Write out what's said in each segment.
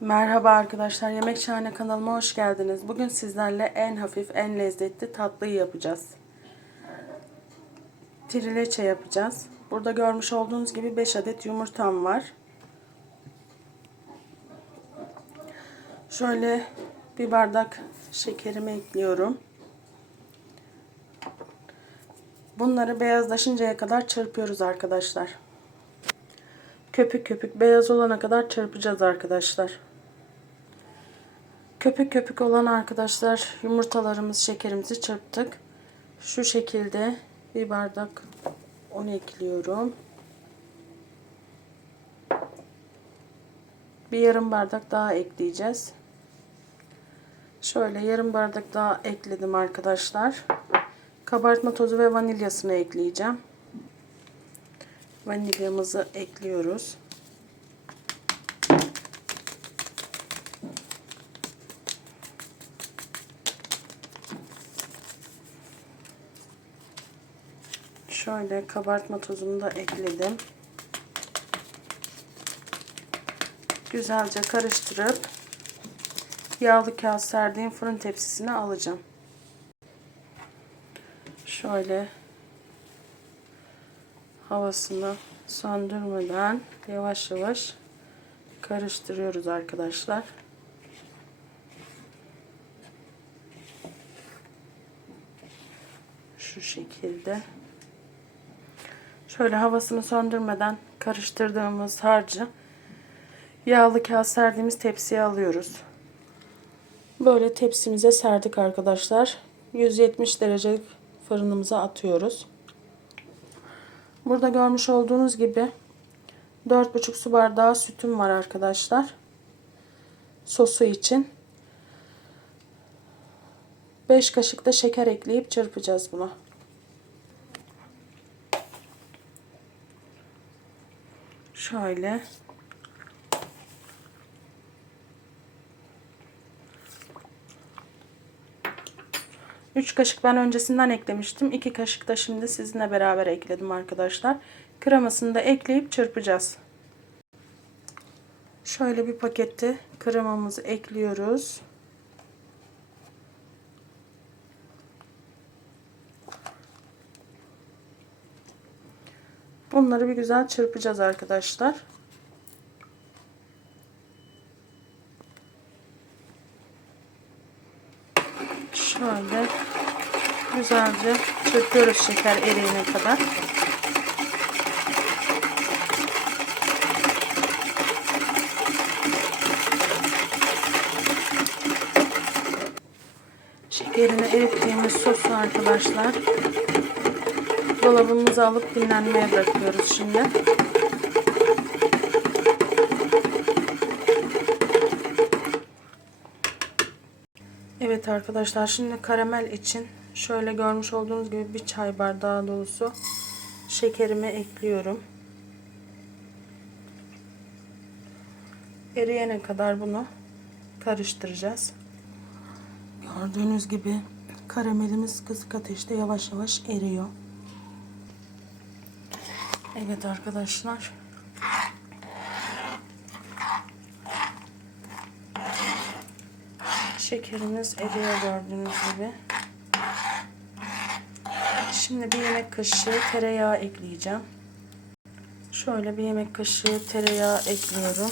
Merhaba arkadaşlar, Yemek Şahane kanalıma hoş geldiniz. Bugün sizlerle en hafif, en lezzetli tatlıyı yapacağız. Trileçe yapacağız. Burada görmüş olduğunuz gibi 5 adet yumurtam var. Şöyle bir bardak şekerimi ekliyorum. Bunları beyazlaşıncaya kadar çırpıyoruz arkadaşlar. Köpük köpük beyaz olana kadar çırpacağız arkadaşlar. Köpük köpük olan arkadaşlar yumurtalarımız şekerimizi çırptık. Şu şekilde bir bardak un ekliyorum. Bir yarım bardak daha ekleyeceğiz. Şöyle yarım bardak daha ekledim arkadaşlar. Kabartma tozu ve vanilyasını ekleyeceğim. Vanilyamızı ekliyoruz. Şöyle kabartma tozunu da ekledim. Güzelce karıştırıp yağlı kağıt serdiğim fırın tepsisine alacağım. Şöyle havasını söndürmeden yavaş yavaş karıştırıyoruz arkadaşlar. Şu şekilde. Şöyle havasını söndürmeden karıştırdığımız harcı yağlı kağıt serdiğimiz tepsiye alıyoruz. Böyle tepsimize serdik arkadaşlar. 170 derecelik fırınımıza atıyoruz. Burada görmüş olduğunuz gibi 4,5 su bardağı sütüm var arkadaşlar. Sosu için. 5 kaşık da şeker ekleyip çırpacağız bunu. Şöyle. Üç kaşık ben öncesinden eklemiştim. 2 kaşık da şimdi sizinle beraber ekledim arkadaşlar. Kremasını da ekleyip çırpacağız. Şöyle bir pakette kremamızı ekliyoruz. Bunları bir güzel çırpacağız arkadaşlar. Şöyle güzelce çırpıyoruz şeker eriyene kadar. Şekerini erittiğimiz sosu arkadaşlar dolabımıza alıp dinlenmeye bırakıyoruz şimdi. Evet arkadaşlar şimdi karamel için şöyle görmüş olduğunuz gibi bir çay bardağı dolusu şekerimi ekliyorum. Eriyene kadar bunu karıştıracağız. Gördüğünüz gibi karamelimiz kısık ateşte yavaş yavaş eriyor. Evet arkadaşlar. Şekerimiz eriyor gördüğünüz gibi. Şimdi bir yemek kaşığı tereyağı ekleyeceğim. Şöyle bir yemek kaşığı tereyağı ekliyorum.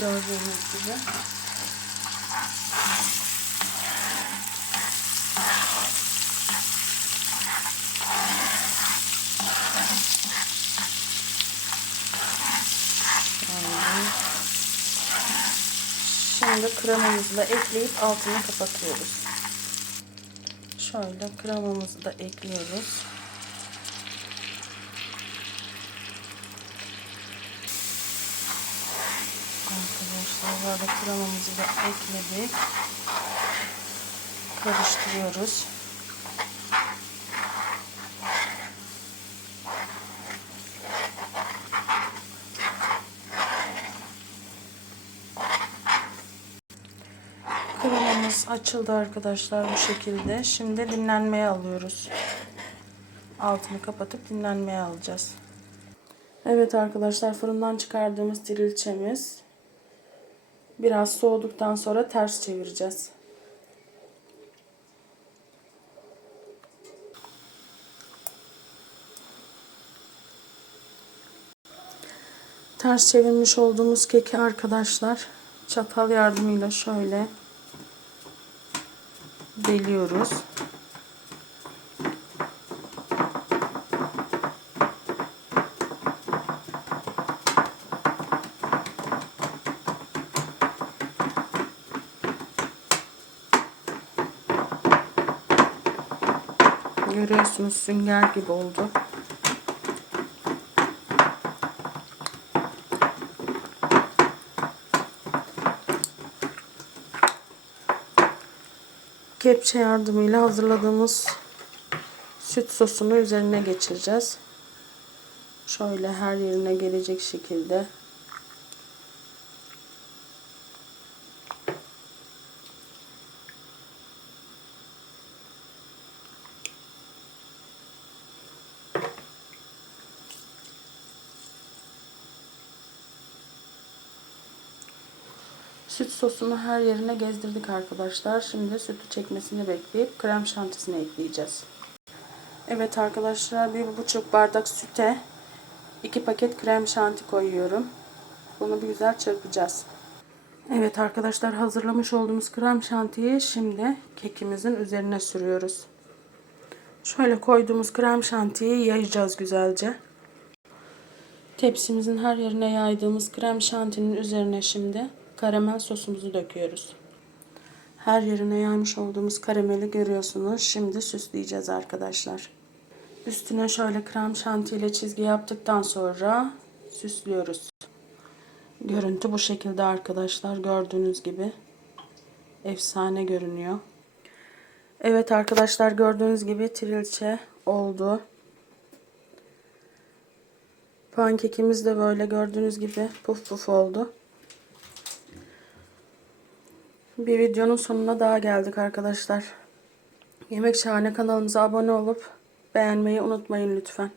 Gördüğünüz gibi. Şimdi kremamızı da ekleyip altını kapatıyoruz. Şöyle kremamızı da ekliyoruz. Arkadaşlar burada kremamızı da ekledik. Karıştırıyoruz. Açıldı arkadaşlar bu şekilde. Şimdi dinlenmeye alıyoruz. altını kapatıp dinlenmeye alacağız. Evet arkadaşlar fırından çıkardığımız trilçemiz biraz soğuduktan sonra ters çevireceğiz. Ters çevirmiş olduğumuz keki arkadaşlar çatal yardımıyla şöyle deliyoruz. Görüyorsunuz sünger gibi oldu. Kepçe yardımıyla hazırladığımız süt sosunu üzerine geçireceğiz. Şöyle her yerine gelecek şekilde. Süt sosunu her yerine gezdirdik arkadaşlar. Şimdi sütü çekmesini bekleyip krem şantisini ekleyeceğiz. Evet arkadaşlar bir buçuk bardak süte iki paket krem şanti koyuyorum. Bunu bir güzel çırpacağız. Evet arkadaşlar hazırlamış olduğumuz krem şantiyi şimdi kekimizin üzerine sürüyoruz. Şöyle koyduğumuz krem şantiyi yayacağız güzelce. Tepsimizin her yerine yaydığımız krem şantinin üzerine şimdi karamel sosumuzu döküyoruz. Her yerine yaymış olduğumuz karameli görüyorsunuz. Şimdi süsleyeceğiz arkadaşlar. Üstüne şöyle krem şanti ile çizgi yaptıktan sonra süslüyoruz. Görüntü bu şekilde arkadaşlar. Gördüğünüz gibi efsane görünüyor. Evet arkadaşlar gördüğünüz gibi trilçe oldu. Pankekimiz de böyle gördüğünüz gibi puf puf oldu. Bir videonun sonuna daha geldik arkadaşlar. Yemek Şahane kanalımıza abone olup beğenmeyi unutmayın lütfen.